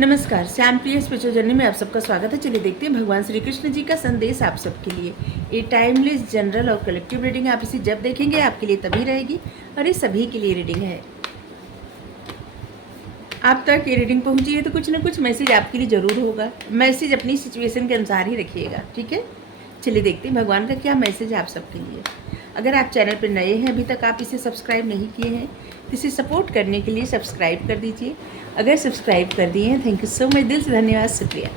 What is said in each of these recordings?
नमस्कार, श्याम प्रिय spiritual journey में आप सबका स्वागत है। चलिए देखते हैं भगवान श्री कृष्ण जी का संदेश आप सबके लिए। ये टाइमलेस जनरल और कलेक्टिव रीडिंग है। आप इसे जब देखेंगे आपके लिए तभी रहेगी और ये सभी के लिए रीडिंग है। आप तक ये रीडिंग पहुंची है तो कुछ ना कुछ मैसेज आपके लिए ज़रूर होगा। मैसेज अपनी सिचुएशन के अनुसार ही रखिएगा, ठीक है। चलिए देखते हैं भगवान का क्या मैसेज है आप सबके लिए। अगर आप चैनल पर नए हैं, अभी तक आप इसे सब्सक्राइब नहीं किए हैं तो इसे सपोर्ट करने के लिए सब्सक्राइब कर दीजिए। अगर सब्सक्राइब कर दिए हैं, थैंक यू सो मच, दिल से धन्यवाद, शुक्रिया।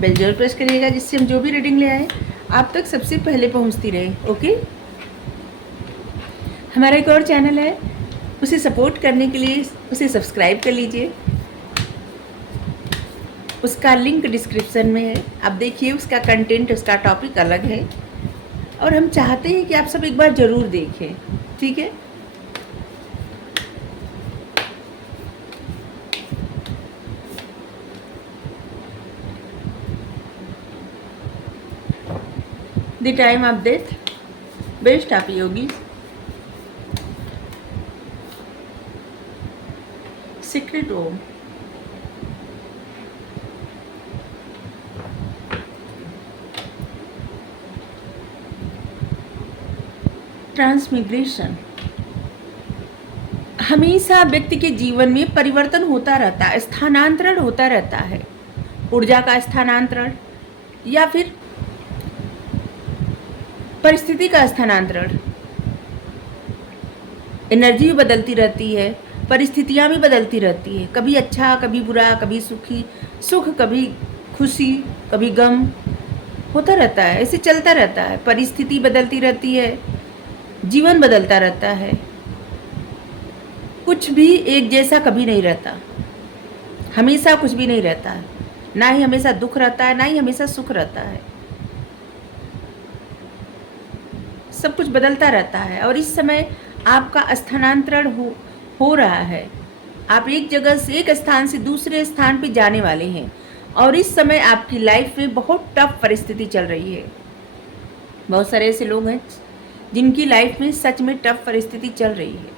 बेल जरूर प्रेस करिएगा जिससे हम जो भी रीडिंग ले आए आप तक सबसे पहले पहुंचती रहे। ओके, हमारा एक और चैनल है, उसे सपोर्ट करने के लिए उसे सब्सक्राइब कर लीजिए। उसका लिंक डिस्क्रिप्शन में है, आप देखिए। उसका कंटेंट, उसका टॉपिक अलग है और हम चाहते हैं कि आप सब एक बार ज़रूर देखें, ठीक है। The time of death, best of yogis, secret home, ट्रांसमिग्रेशन। हमेशा व्यक्ति के जीवन में परिवर्तन होता रहता है, स्थानांतरण होता रहता है। ऊर्जा का स्थानांतरण या फिर परिस्थिति का स्थानांतरण। एनर्जी भी बदलती रहती है, परिस्थितियाँ भी बदलती रहती है, कभी अच्छा कभी बुरा, कभी सुख कभी खुशी, कभी गम होता रहता है। ऐसे चलता रहता है। परिस्थिति बदलती रहती है, जीवन बदलता रहता है। कुछ भी एक जैसा कभी नहीं रहता, हमेशा कुछ भी नहीं रहता है। ना ही हमेशा दुख रहता है, ना ही हमेशा सुख रहता है। सब कुछ बदलता रहता है और इस समय आपका स्थानांतरण हो रहा है। आप एक जगह से, एक स्थान से दूसरे स्थान पे जाने वाले हैं और इस समय आपकी लाइफ में बहुत टफ परिस्थिति चल रही है। बहुत सारे ऐसे लोग हैं जिनकी लाइफ में सच में टफ परिस्थिति चल रही है,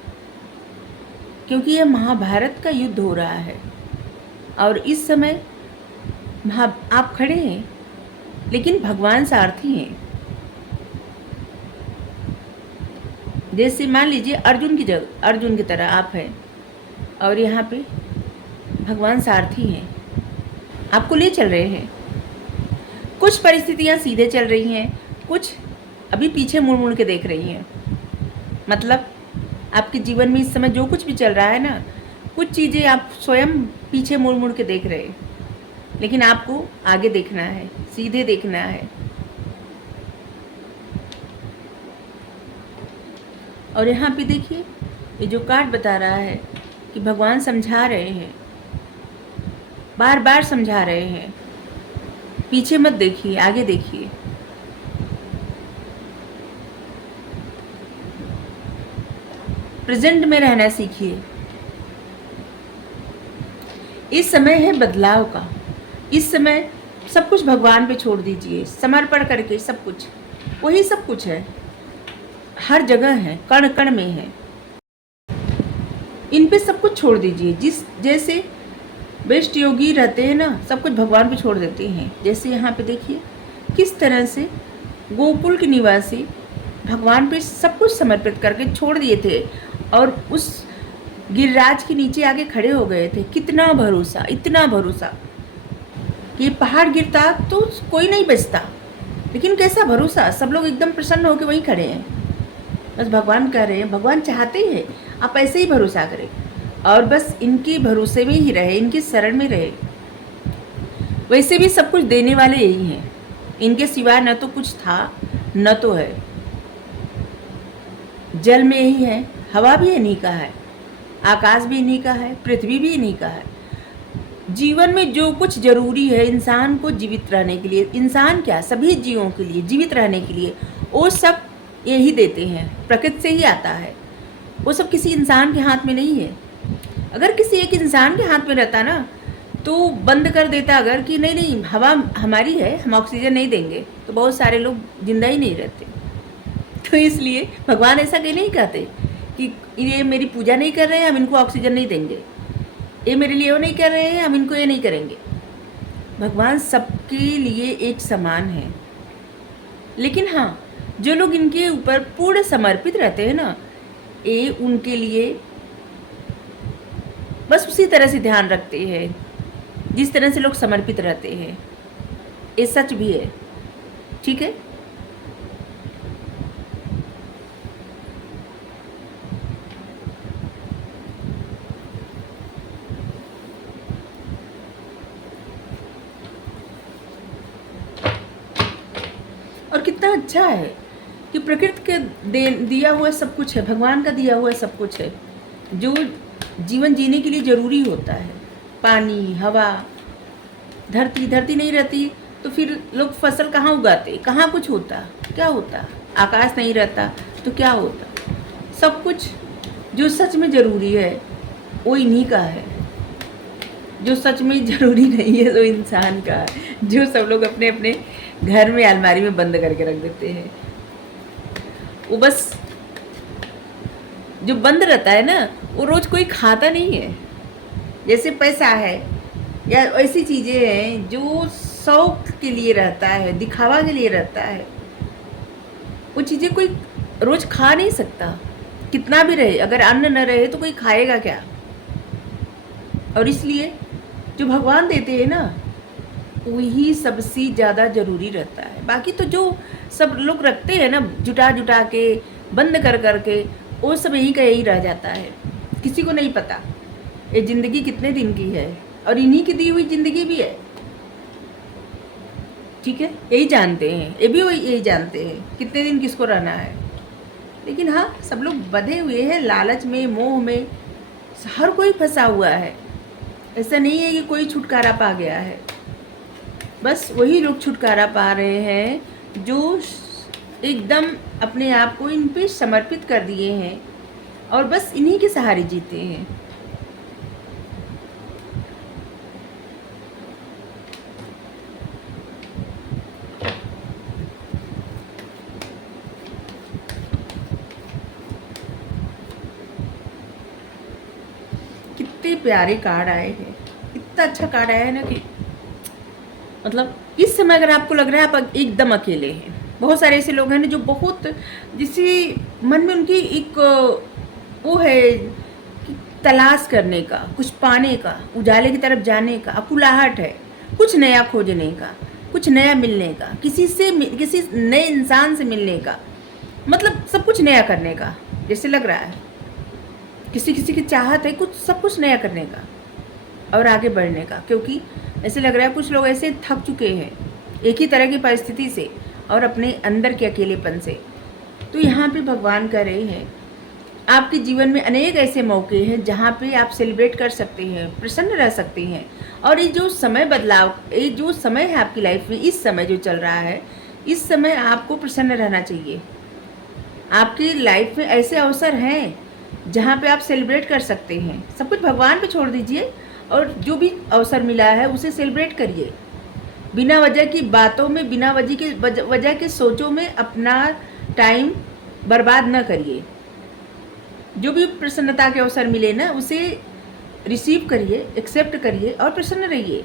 क्योंकि यह महाभारत का युद्ध हो रहा है और इस समय आप खड़े हैं लेकिन भगवान सारथी हैं। जैसे मान लीजिए अर्जुन की तरह आप हैं और यहाँ पे भगवान सारथी हैं, आपको ले चल रहे हैं। कुछ परिस्थितियाँ सीधे चल रही हैं, कुछ अभी पीछे मुड़ मुड़ के देख रही हैं। मतलब आपके जीवन में इस समय जो कुछ भी चल रहा है ना, कुछ चीज़ें आप स्वयं पीछे मुड़ मुड़ के देख रहे हैं, लेकिन आपको आगे देखना है, सीधे देखना है। और यहाँ पे देखिए, ये जो कार्ड बता रहा है कि भगवान समझा रहे हैं, बार बार समझा रहे हैं। पीछे मत देखिए, आगे देखिए। प्रेजेंट में रहना सीखिए। इस समय है बदलाव का। इस समय सब कुछ भगवान पे छोड़ दीजिए, समर्पण करके। सब कुछ वही सब कुछ है, हर जगह है, कण कण में है। इन पे सब कुछ छोड़ दीजिए। जैसे बेस्ट योगी रहते हैं ना, सब कुछ भगवान पे छोड़ देते हैं। जैसे यहाँ पे देखिए किस तरह से गोकुल के निवासी भगवान पे सब कुछ समर्पित करके छोड़ दिए थे और उस गिरिराज के नीचे आगे खड़े हो गए थे। कितना भरोसा, इतना भरोसा कि ये पहाड़ गिरता तो कोई नहीं बचता, लेकिन कैसा भरोसा। सब लोग एकदम प्रसन्न होकर वहीं खड़े हैं। बस भगवान कह रहे हैं, भगवान चाहते हैं आप ऐसे ही भरोसा करें और बस इनके भरोसे में ही रहे, इनकी शरण में रहे। वैसे भी सब कुछ देने वाले यही हैं, इनके सिवा न तो कुछ था न तो है। जल में यही है, हवा भी इन्हीं का है, आकाश भी इन्हीं का है, पृथ्वी भी इन्हीं का है। जीवन में जो कुछ जरूरी है इंसान को जीवित रहने के लिए, इंसान क्या सभी जीवों के लिए जीवित रहने के लिए, वो सब यही देते हैं, प्रकृति से ही आता है। वो सब किसी इंसान के हाथ में नहीं है। अगर किसी एक इंसान के हाथ में रहता ना तो बंद कर देता, अगर कि नहीं नहीं हवा हमारी है, हम ऑक्सीजन नहीं देंगे, तो बहुत सारे लोग जिंदा ही नहीं रहते। तो इसलिए भगवान ऐसा कहीं नहीं कहते कि ये मेरी पूजा नहीं कर रहे हैं, हम इनको ऑक्सीजन नहीं देंगे, ये मेरे लिए वो नहीं कर रहे हैं, हम इनको ये नहीं करेंगे। भगवान सबके लिए एक समान है। लेकिन हाँ, जो लोग इनके ऊपर पूर्ण समर्पित रहते हैं ना, ये उनके लिए बस उसी तरह से ध्यान रखते हैं जिस तरह से लोग समर्पित रहते हैं। ये सच भी है, ठीक है। और कितना अच्छा है कि प्रकृति के दिया हुआ सब कुछ है, भगवान का दिया हुआ सब कुछ है जो जीवन जीने के लिए ज़रूरी होता है। पानी, हवा, धरती नहीं रहती तो फिर लोग फसल कहाँ उगाते, कहाँ कुछ होता, क्या होता। आकाश नहीं रहता तो क्या होता। सब कुछ जो सच में ज़रूरी है वो इन्हीं का है। जो सच में ज़रूरी नहीं है वो इंसान का है, जो सब लोग अपने अपने घर में अलमारी में बंद करके रख देते हैं। वो बस जो बंद रहता है ना, वो रोज़ कोई खाता नहीं है। जैसे पैसा है या ऐसी चीज़ें हैं जो शौक के लिए रहता है, दिखावा के लिए रहता है, वो चीज़ें कोई रोज़ खा नहीं सकता। कितना भी रहे, अगर अन्न न रहे तो कोई खाएगा क्या। और इसलिए जो भगवान देते हैं ना, वही सबसे ज़्यादा ज़रूरी रहता है। बाकी तो जो सब लोग रखते हैं ना, जुटा जुटा के, बंद कर कर के, वो सब यही का यही रह जाता है। किसी को नहीं पता ये ज़िंदगी कितने दिन की है, और इन्हीं की दी हुई ज़िंदगी भी है, ठीक है। यही जानते हैं, ये भी वही यही जानते हैं कितने दिन किसको रहना है। लेकिन हाँ, सब लोग बंधे हुए हैं लालच में, मोह में, हर कोई फंसा हुआ है। ऐसा नहीं है कि कोई छुटकारा पा गया है। बस वही लोग छुटकारा पा रहे हैं जो एकदम अपने आप को इन पे समर्पित कर दिए हैं और बस इन्हीं के सहारे जीते हैं। कितने प्यारे कार्ड आए हैं, इतना अच्छा कार्ड आया है ना कि मतलब इस समय अगर आपको लग रहा है आप एकदम अकेले हैं। बहुत सारे ऐसे लोग हैं ना जो बहुत, जिसे मन में उनकी एक वो है कि तलाश करने का, कुछ पाने का, उजाले की तरफ जाने का अकुलाहट है, कुछ नया खोजने का, कुछ नया मिलने का, किसी नए इंसान से मिलने का, मतलब सब कुछ नया करने का जैसे लग रहा है। किसी किसी की चाहत है कुछ, सब कुछ नया करने का और आगे बढ़ने का, क्योंकि ऐसे लग रहा है कुछ लोग ऐसे थक चुके हैं एक ही तरह की परिस्थिति से और अपने अंदर के अकेलेपन से। तो यहाँ पे भगवान कह रहे हैं आपके जीवन में अनेक ऐसे मौके हैं जहाँ पे आप सेलिब्रेट कर सकते हैं, प्रसन्न रह सकते हैं। और ये जो समय बदलाव, ये जो समय है आपकी लाइफ में, इस समय जो चल रहा है, इस समय आपको प्रसन्न रहना चाहिए। आपकी लाइफ में ऐसे अवसर हैं जहाँ पे आप सेलिब्रेट कर सकते हैं। सब कुछ भगवान पे छोड़ दीजिए और जो भी अवसर मिला है उसे सेलिब्रेट करिए। बिना वजह की बातों में, बिना वजह के सोचों में अपना टाइम बर्बाद न करिए। जो भी प्रसन्नता के अवसर मिले ना, उसे रिसीव करिए, एक्सेप्ट करिए और प्रसन्न रहिए।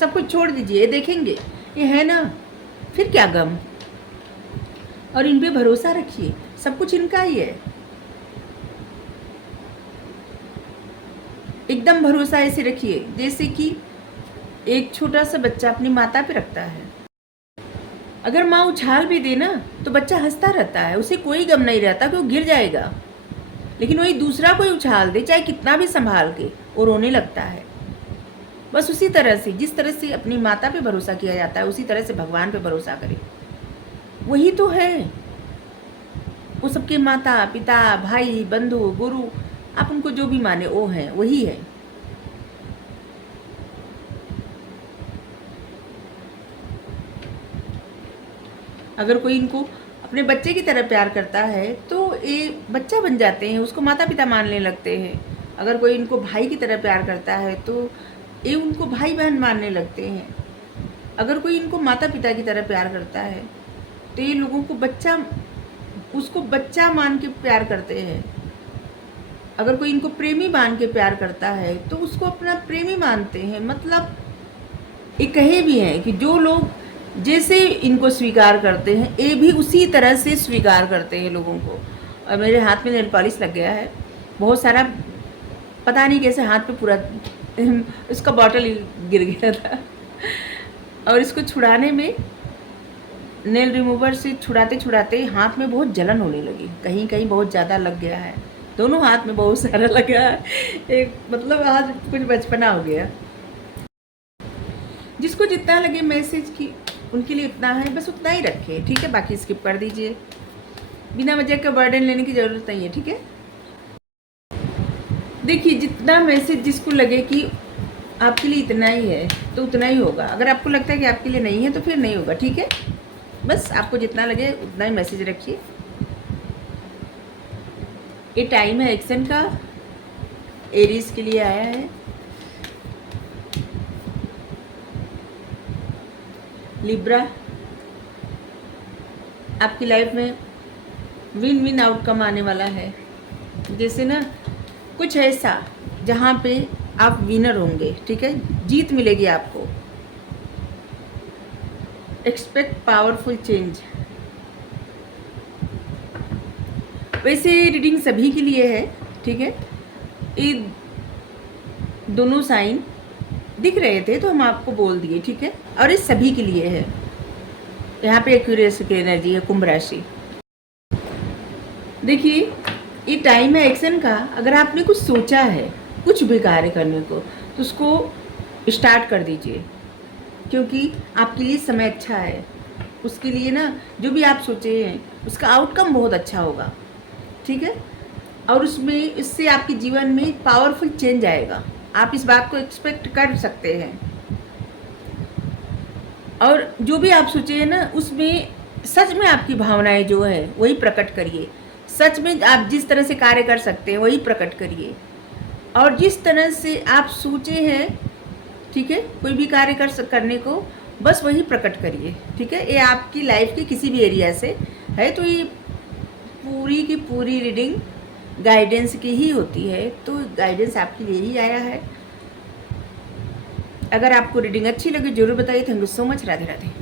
सब कुछ छोड़ दीजिए, ये देखेंगे, ये है ना, फिर क्या गम। और इन पे भरोसा रखिए, सब कुछ इनका ही है। एकदम भरोसा ऐसे रखिए जैसे कि एक छोटा सा बच्चा अपनी माता पे रखता है। अगर माँ उछाल भी दे ना तो बच्चा हंसता रहता है, उसे कोई गम नहीं रहता कि वो गिर जाएगा। लेकिन वही दूसरा कोई उछाल दे, चाहे कितना भी संभाल के, वो रोने लगता है। बस उसी तरह से, जिस तरह से अपनी माता पे भरोसा किया जाता है, उसी तरह से भगवान पे भरोसा करें। वही तो है, वो सबके माता पिता, भाई, बंधु, गुरु, आप उनको जो भी माने वो है, वही है। अगर कोई इनको अपने बच्चे की तरह प्यार करता है तो ये बच्चा बन जाते हैं, उसको माता पिता मानने लगते हैं। अगर कोई इनको भाई की तरह प्यार करता है तो ये उनको भाई बहन मानने लगते हैं। अगर कोई इनको माता पिता की तरह प्यार करता है तो ये लोगों को उसको बच्चा मान के प्यार करते हैं। अगर कोई इनको प्रेमी मान के प्यार करता है तो उसको अपना प्रेमी मानते हैं। मतलब ये कहे भी हैं कि जो लोग जैसे इनको स्वीकार करते हैं ये भी उसी तरह से स्वीकार करते हैं लोगों को। और मेरे हाथ में नेल पॉलिश लग गया है बहुत सारा, पता नहीं कैसे हाथ पे पूरा इसका बॉटल गिर गया था और इसको छुड़ाने में नेल रिमूवर से छुड़ाते छुड़ाते हाथ में बहुत जलन होने लगी, कहीं कहीं बहुत ज़्यादा लग गया है, दोनों हाथ में बहुत सारा लगा है। एक मतलब आज कुछ बचपना हो गया। जिसको जितना लगे मैसेज की उनके लिए उतना है, बस उतना ही रखें, ठीक है। बाकी स्किप कर दीजिए, बिना वजह का बर्डन लेने की ज़रूरत नहीं है, ठीक है। देखिए जितना मैसेज जिसको लगे कि आपके लिए इतना ही है तो उतना ही होगा। अगर आपको लगता है कि आपके लिए नहीं है तो फिर नहीं होगा, ठीक है। बस आपको जितना लगे उतना ही मैसेज रखिए। ये टाइम है एक्शन का, एरीज के लिए आया है। लिब्रा, आपकी लाइफ में विन विन आउटकम आने वाला है। जैसे ना कुछ ऐसा जहाँ पे आप विनर होंगे, ठीक है, जीत मिलेगी आपको। Expect powerful change. वैसे रीडिंग सभी के लिए है, ठीक है। ये दोनों साइन दिख रहे थे तो हम आपको बोल दिए, ठीक है। और ये सभी के लिए है। यहाँ पे एक्यूरियस की एनर्जी है, कुंभ राशि। देखिए ये टाइम है एक्शन का। अगर आपने कुछ सोचा है कुछ भी कार्य करने को तो उसको स्टार्ट कर दीजिए, क्योंकि आपके लिए समय अच्छा है। उसके लिए ना जो भी आप सोचे हैं उसका आउटकम बहुत अच्छा होगा, ठीक है। और उसमें इससे आपके जीवन में पावरफुल चेंज आएगा, आप इस बात को एक्सपेक्ट कर सकते हैं। और जो भी आप सोचे हैं ना उसमें सच में आपकी भावनाएं जो है वही प्रकट करिए। सच में आप जिस तरह से कार्य कर सकते हैं वही प्रकट करिए। और जिस तरह से आप सोचे हैं, ठीक है, कोई भी कार्य करने को बस वही प्रकट करिए, ठीक है। ये आपकी लाइफ के किसी भी एरिया से है तो ये पूरी की पूरी रीडिंग गाइडेंस की ही होती है, तो गाइडेंस आपके लिए ही आया है। अगर आपको रीडिंग अच्छी लगी जरूर बताइए। Thank you so much. Radhe Radhe.